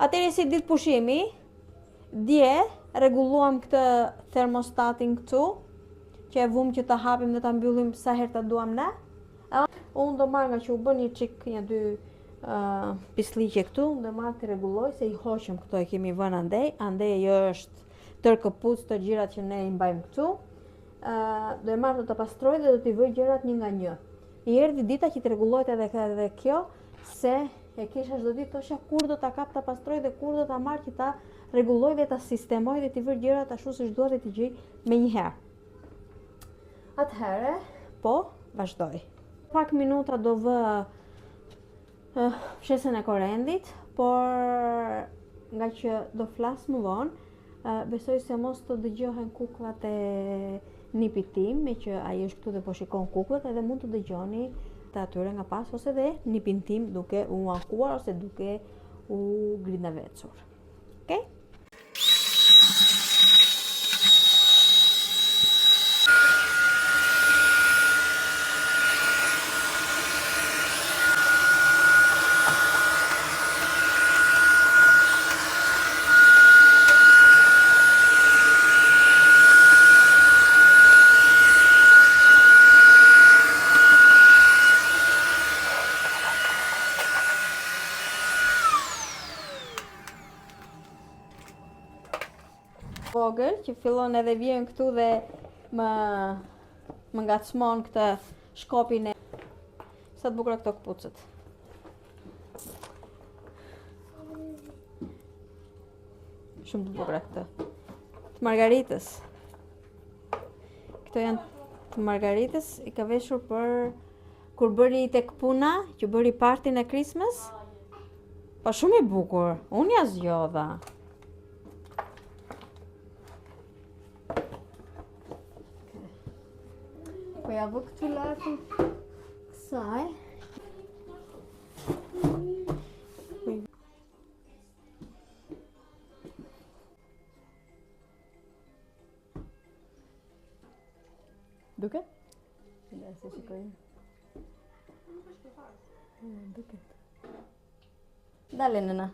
Atëherë si ditë pushimi, dje rregulluam këtë termostatin këtu, që e vum që ta hapim dhe ta mbyllim sa herë ta duam ne. Unë do marr nga që u bën një çik një dy pisliqe këtu, do marr të rregulloj se I hoqëm këto e kemi vënë andej ajo është tërkëpuc të gjërat që ne I mbajmë këtu. Do e marr të pastroj dhe do t'i vëj gjërat një nga një. I erdhi dita që të rregullohet edhe kjo, se e kisha çdo ditë thosha kur do ta kap ta pastroj dhe kur do ta marr që ta rregulloj dhe ta sistemoj dhe t'i vëj gjërat ashtu siç dua dhe t'i gjej menjëherë. Atëherë, po, vazhdoj. Pak minuta do vë fshesën e korrendit, por nga që do flas më vonë, besoj se mos të dëgjohen kukullat e nipit tim, me që ai është këtu dhe po shikon kukullat, edhe mund të dëgjoni të atyre nga pas, ose dhe nipin tim duke u ankuar ose duke u grindavecur. Okej? Vogël që fillon edhe vjen këtu dhe më ngacmon këtë shkopin e sa të bukura këto këpucët. Shumë të bukura këto. Të margaritës. Këto janë të margaritës, I ka veshur për kur bëri tek puna, që bëri partin e Christmas. Pa shumë I bukur. Unë ja zgjodha. Po ja vë këtu lartë kësaj. Duket? Le se shikoj. Duket. Dale nëna.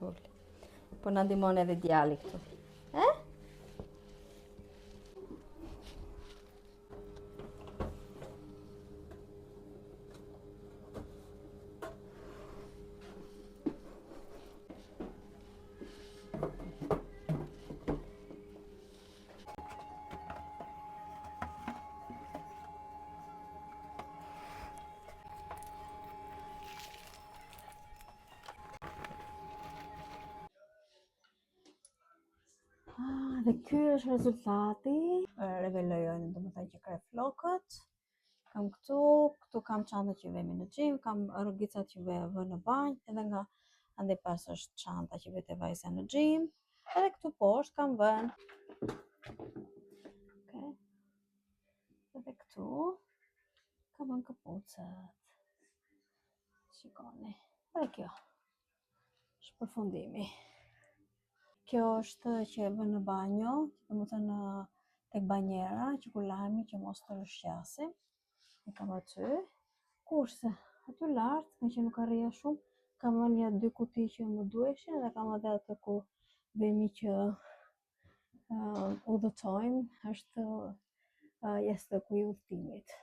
Po na ndihmon edhe djali këtu. Dhe ky është rezultati. Revelojnë, domethënë që krep flokët. Kam këtu kam çantën që vemi në xhim, kam rrogicat që vë në banjë, edhe nga andej pas është çanta që vete vajza në xhim. Edhe këtu poshtë kam vënë. Okej. Edhe këtu kam vënë këpucët. Shikoni. Edhe kjo është përfundimi. Kjo është që e vën në banjo, domethënë tek banjera, që kur lahemi që mos të rrshqasim. E kam aty. Kurse aty lart, nga që nuk arrija shumë, kam vënë një 2 kuti që më duheshin dhe kam edhe atë ku vemi që udhëtojmë, është jashtë ku I udhëtimit.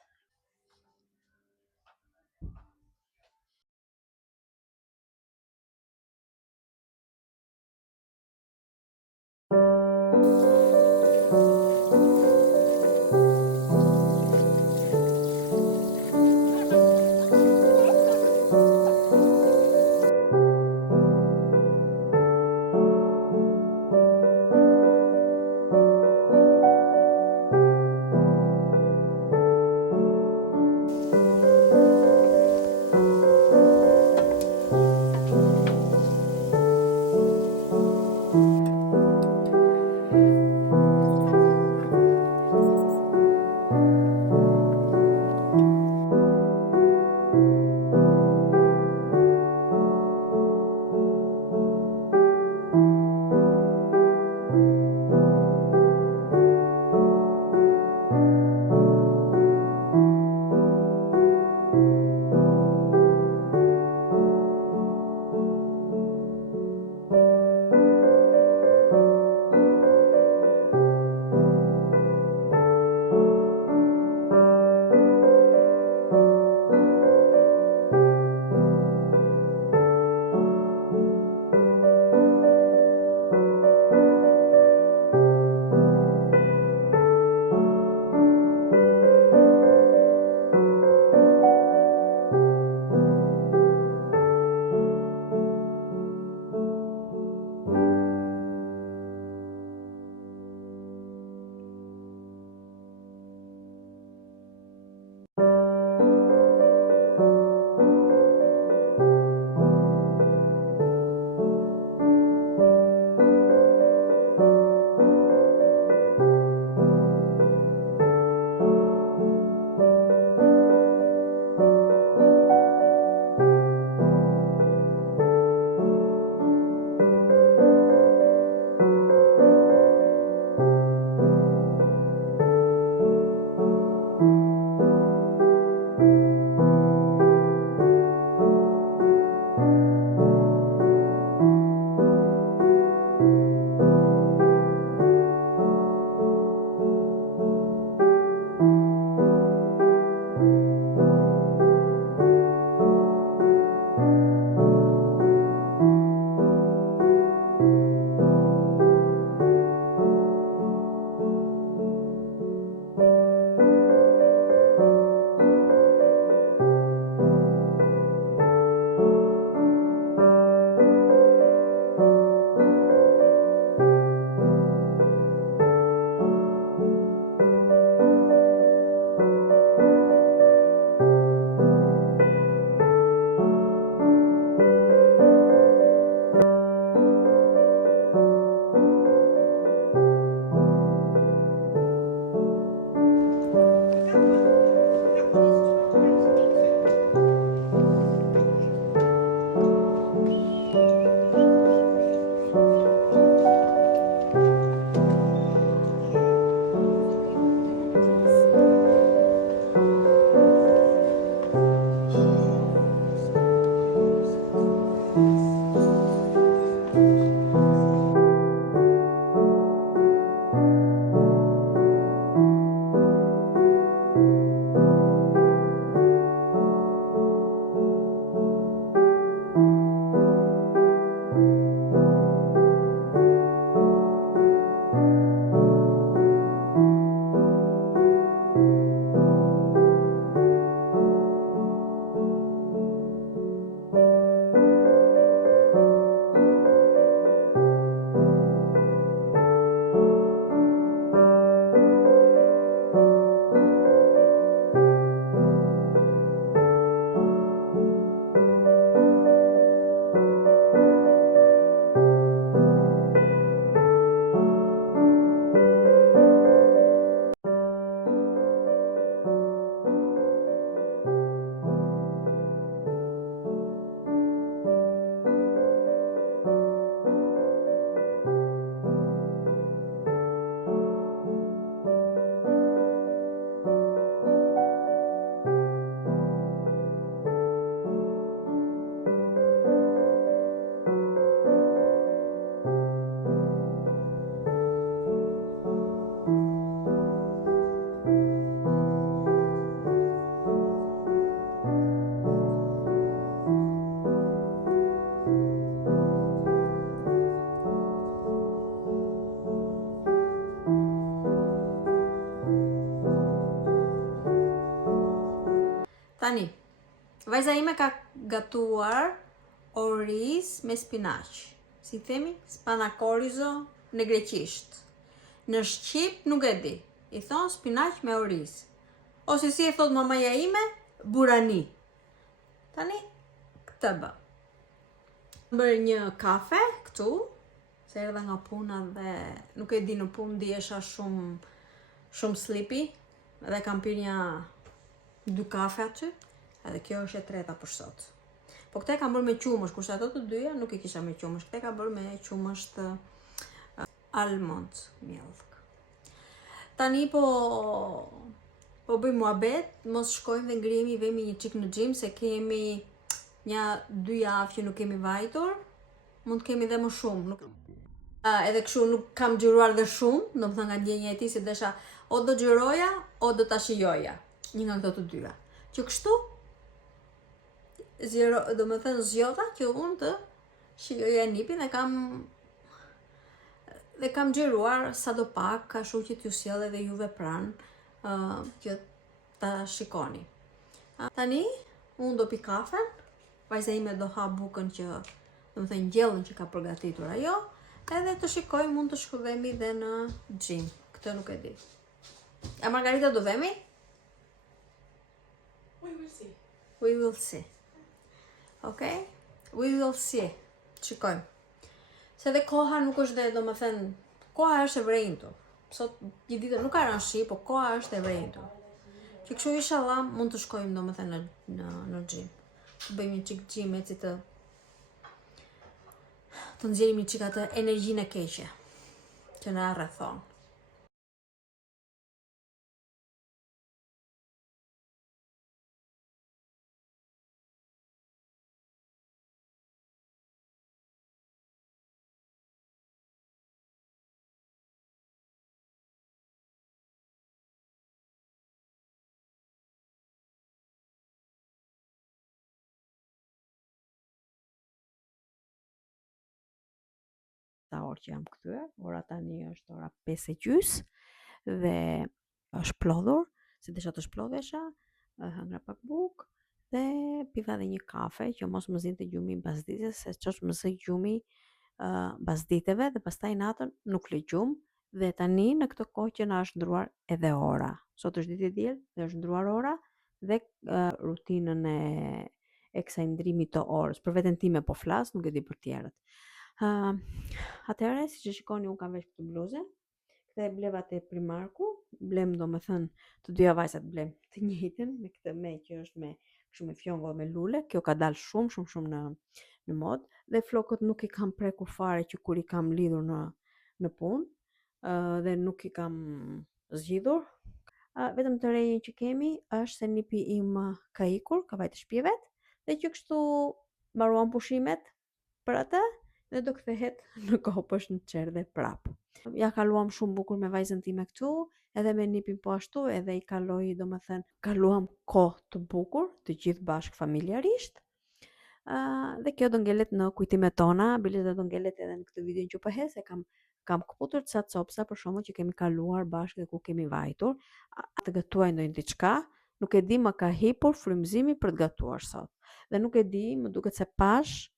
Tani, vajza ime ka gatuar oriz me spinaq. Si themi? Spanakorizo në greqisht. Në shqip nuk e di. I thon spinaq me oriz. Ose si e thot mamaja ime, burani. Tani, këtë bë. Bërë një kafe këtu, se erdha nga puna dhe nuk e di në punë ndihesha shumë sleepy, dhe kam pirë një 2 kafe aty, edhe kjo është e treta për sot. Po këte kam bërë me qumësht, kurse ato të dyja nuk i kisha me qumësht, këte kam bërë me qumësht almond milk. Tani po bëjmë muhabet, mos shkojmë dhe ngrihemi vemi një çik në gym, se kemi një 2 javë që nuk kemi vajtur, mund të kemi dhe më shumë. Edhe kështu nuk kam xhiruar dhe shumë, domethënë nga ndjenja e tij si desha o do xhiroja o do ta shijoja. Një nga këto të dyja. Që kështu domethënë zgjodha që unë të shijoja nipin dhe kam xhiruar sadopak, kështu që t'ju sjell edhe juve pranë që ta shikoni. Tani unë do pi kafen, vajza ime do ha bukën që domethënë gjellën që ka përgatitur ajo, edhe të shikojmë mund të shkojmë dhe në gym. Këtë nuk e di. A Margarita do vemi? We will see. Okay? We will see. Shikojmë. Se dhe koha nuk është dhe, domethënë, koha është e vrejtur. Sot një ditë nuk ka rënë shi, po koha është e vrejtur. Që kështu inshallah mund të shkojmë domethënë në gym. Të bëjmë një çik gym eci të nxjerrim një çik atë energjinë e keqe që na rrethon. Orë që jam kthyer, ora tani është ora 5:30 dhe është plodhur, si desha të shplodhesha, hëngra pak bukë dhe piva dhe një kafe që mos më zinte gjumi mbas ditës, se çosh më zë gjumi mbas ditëve dhe pastaj natën nuk lë gjum. Dhe tani në këtë kohë që na është ndruar edhe ora. Sot është ditë e diel dhe është ndruar ora dhe rutinën e kësaj ndrimit të orës. Për veten time po flas, nuk e di për tjerët. Atëherë, siç e shikoni, unë kam vesh këtë bluzën. Këtë e bleva te Primarku, blem domethënë të dyja vajzat blem të njëjtën, me këtë me që është me kështu me fjongo me lule. Kjo ka dalë shumë në mod dhe flokët nuk i kam prekur fare që kur i kam lidhur në punë dhe nuk i kam zgjidhur. Vetëm të rejën që kemi është se nipi im ka ikur, ka vajtë shtëpi vet dhe që kështu mbaruan pushimet për atë dhe do kthehet në kopësh në çerdhe prap. Ja kaluam shumë bukur me vajzën time këtu, edhe me nipin po ashtu, edhe i kaloi domethënë kaluam kohë të bukur, të gjithë bashkë familjarisht. Dhe kjo do ngelet në kujtimet tona, biletet do ngelet edhe në këtë video që po hes, se kam kputur ca copsa për shkakun që kemi kaluar bashkë dhe ku kemi vajtur. Të gatuaj ndonjë diçka, nuk e di, më ka hipur frymëzimi për të gatuar sot. Dhe nuk e di, më duket se pash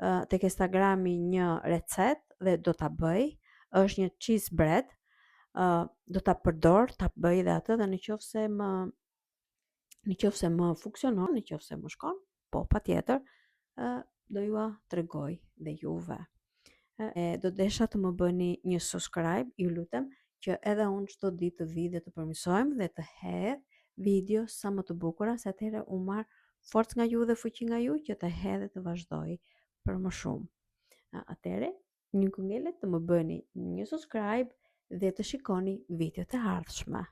tek Instagrami një recet dhe do ta bëj, është një cheese bread, do ta përdor, ta bëj dhe atë dhe në qoftë se më funksionon, në qoftë se më shkon, po patjetër, do jua tregoj dhe juve. Do desha të më bëni një subscribe, ju lutem, që edhe unë çdo ditë të vi dhe të përmirësojmë dhe të hedh video sa më të bukura, se atëherë u marr forcë nga ju dhe fuqi nga ju që të hedh dhe të vazhdoj për më shumë. Atëre, një këngelet të më bëni një subscribe dhe të shikoni videot e ardhshme.